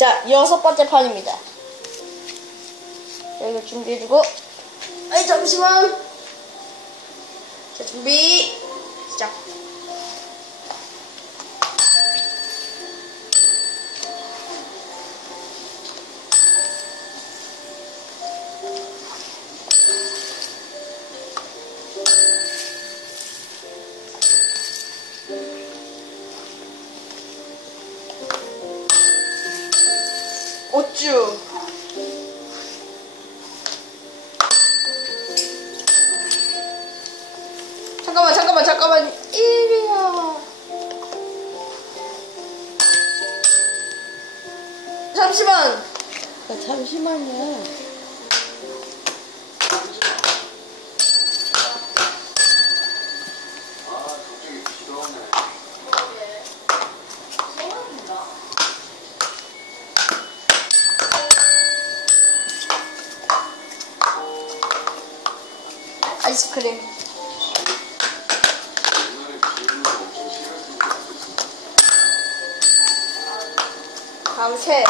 자, 여섯 번째 판입니다. 자, 이거 준비해주고. 아이, 잠시만. 자, 준비. 시작. 어쭈. 잠깐만, 잠깐만, 잠깐만. 1이야. 잠시만. 아, 잠시만요. 아이스크림. 다음 새.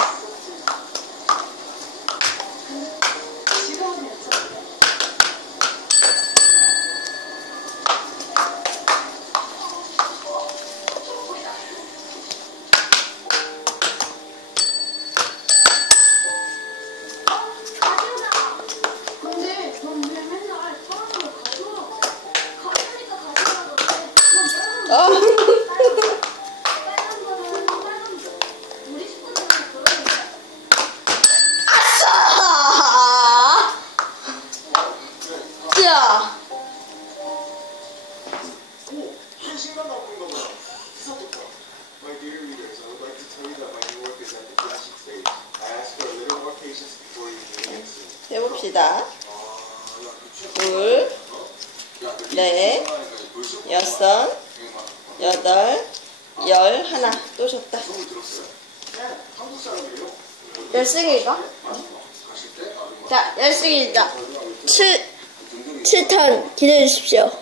해봅시다. 둘, 넷, 여섯, 여덟, 열, 하나. 또 줬다. 열승이가? 자, 열승이다. 7, 7탄 기다려주십시오.